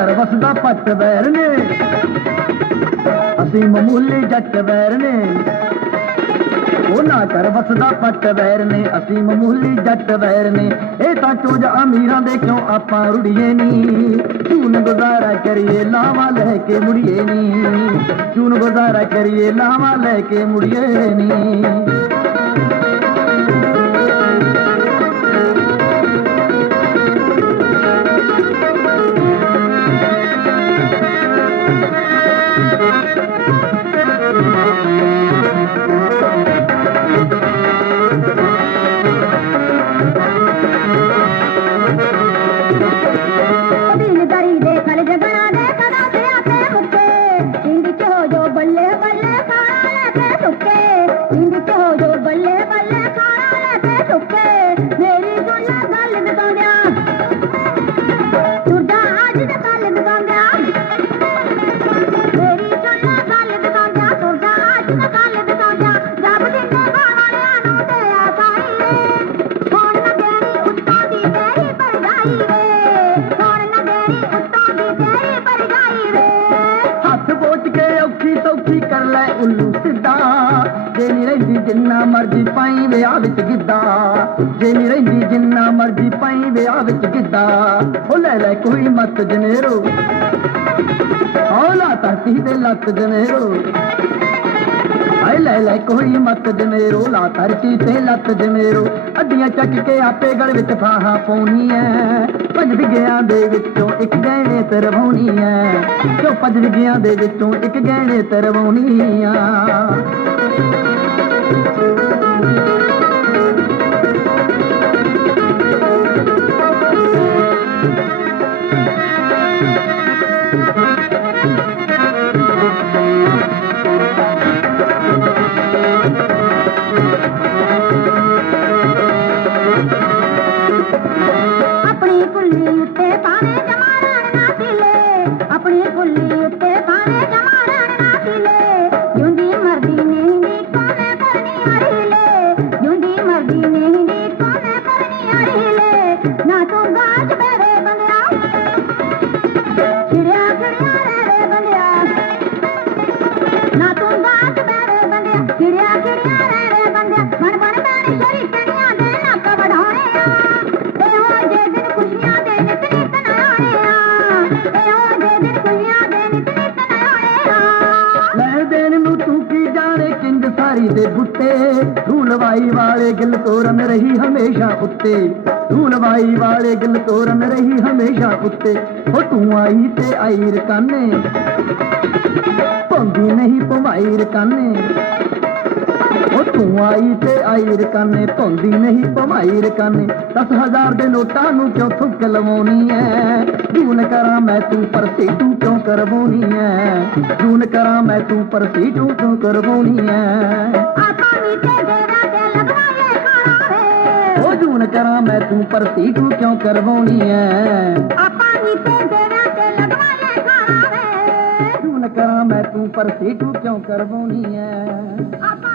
ਵਸਦਾ ਪੱਟ ਵੈਰ ਨੇ। ਅਸੀਂ ਮਾਮੂਲੀ ਜੱਟ ਵੈਰ ਨੇ। ਉਹ ਨਾ ਕਰ ਵਸਦਾ ਪੱਟ ਵੈਰ ਨੇ, ਅਸੀਂ ਮਾਮੂਲੀ ਜੱਟ ਵੈਰ ਨੇ। ਇਹ ਤਾਂ ਚੋਜ ਅਮੀਰਾਂ ਦੇ ਕਿਉਂ ਆਪਾਂ ਰੁੜੀਏ ਨੀ? ਚੂਨ ਗੁਜ਼ਾਰਾ ਕਰੀਏ, ਲਾਵਾ ਲੈ ਕੇ ਮੁੜੀਏ ਨੀ। ਚੂਨ ਗੁਜ਼ਾਰਾ ਕਰੀਏ, ਲਾਵਾ ਲੈ ਕੇ ਮੁੜੀਏ ਨੀ। ਜਿੰਨਾ ਮਰਜ਼ੀ ਪਾਈ ਵਿਆਹ ਵਿੱਚ ਗਿੱਧਾ। ਜੇ ਨੀ ਰਹਿੰਦੀ ਜਿੰਨਾ ਮਰਜ਼ੀ ਪਾਈ ਵਿਆਹ ਵਿੱਚ ਗਿੱਧਾ। ਉਹ ਲੈ ਲੈ ਕੋਈ ਮਤ ਜਨੇਰੋ। ਹੌਲਾ ਧਰਤੀ ਦੇ ਲੱਤ ਜਨੇਰੋ। ਆਏ ਲੈ ਲੈ ਕੋਈ ਮਤ ਜਨੇਰੋ। ਲਾ ਧਰਤੀ ਤੇ ਲੱਤ ਜਨੇਰੋ। ਅੱਡੀਆਂ ਚੱਕ ਕੇ ਆਪੇ ਗਲ ਵਿੱਚ ਫਾਹਾ ਪਾਉਣੀ ਐ ਪੰਜ ਵਿਗਿਆਂ ਦੇ ਵਿੱਚੋਂ ਇੱਕ ਗਹਿਣੇ ਤਰਵਾਉਣੀ ਐ ਕਿਉਂ ਪੰਜ ਵਿਗਿਆਂ ਦੇ ਵਿੱਚੋਂ ਇੱਕ ਗਹਿਣੇ ਤਰਵਾਉਣੀ ਆ তোমার ਕਿੰਜ ਸਾਰੀ ਦੇ ਬੁੱਤੇ ਤੂੰ ਲਵਾਈ ਵਾਲੇ ਗਿਲ ਤੋਰਨ ਰਹੀ ਹਮੇਸ਼ਾ ਉੱਤੇ ਤੂੰ ਲਵਾਈ ਵਾਲੇ ਗਿਲ ਤੋਰਨ ਰਹੀ ਹਮੇਸ਼ਾ ਉੱਤੇ ਉਹ ਤੂੰ ਆਈ ਤੇ ਆਈ ਰਕਾਨੇ ਭੰਦੀ ਨਹੀਂ ਭਮਾਈ ਰਕਾਨੇ ਉਹ ਤੂੰ ਆਈ ਤੇ ਆਈ ਰਕਾਨੇ ਧੁੰਦੀ ਨਹੀਂ ਭਮਾਈ ਰਕਾਨੇ। 10000 ਦੇ ਨੋਟਾਂ ਨੂੰ ਕਿਉਂ ਥੁੱਕ ਲਵਾਉਣੀ ਐ? ਜੂਨ ਕਰਾਂ ਮੈਂ ਤੂੰ ਪਰਸੇ ਤੂੰ ਕਿਉਂ ਕਰਵਾਉਣੀ ਐ? ਜੂਨ ਕਰਾਂ ਮੈਂ ਤੂੰ ਪਰਸੇ ਤੂੰ ਕਿਉਂ ਕਰਵਾਉਣੀ ਐ? ਆਪਾਂ ਵੀ ਤੇ ਦੇਣਾ ਤੇ ਲਗਵਾਏ ਖਾਣਾ ਵੇ। ਉਹ ਜੂਨ ਕਰਾਂ ਮੈਂ ਤੂੰ ਪਰਸੇ ਤੂੰ ਕਿਉਂ ਕਰਵਾਉਣੀ ਐ? ਆਪਾਂ ਵੀ ਤੇ ਦੇਣਾ ਤੇ ਲਗਵਾਏ ਖਾਣਾ ਵੇ। ਜੂਨ ਕਰਾਂ ਮੈਂ ਤੂੰ ਪਰਸੇ ਤੂੰ ਕਿਉਂ ਕਰਵਾਉਣੀ ਐ? ਆਪਾਂ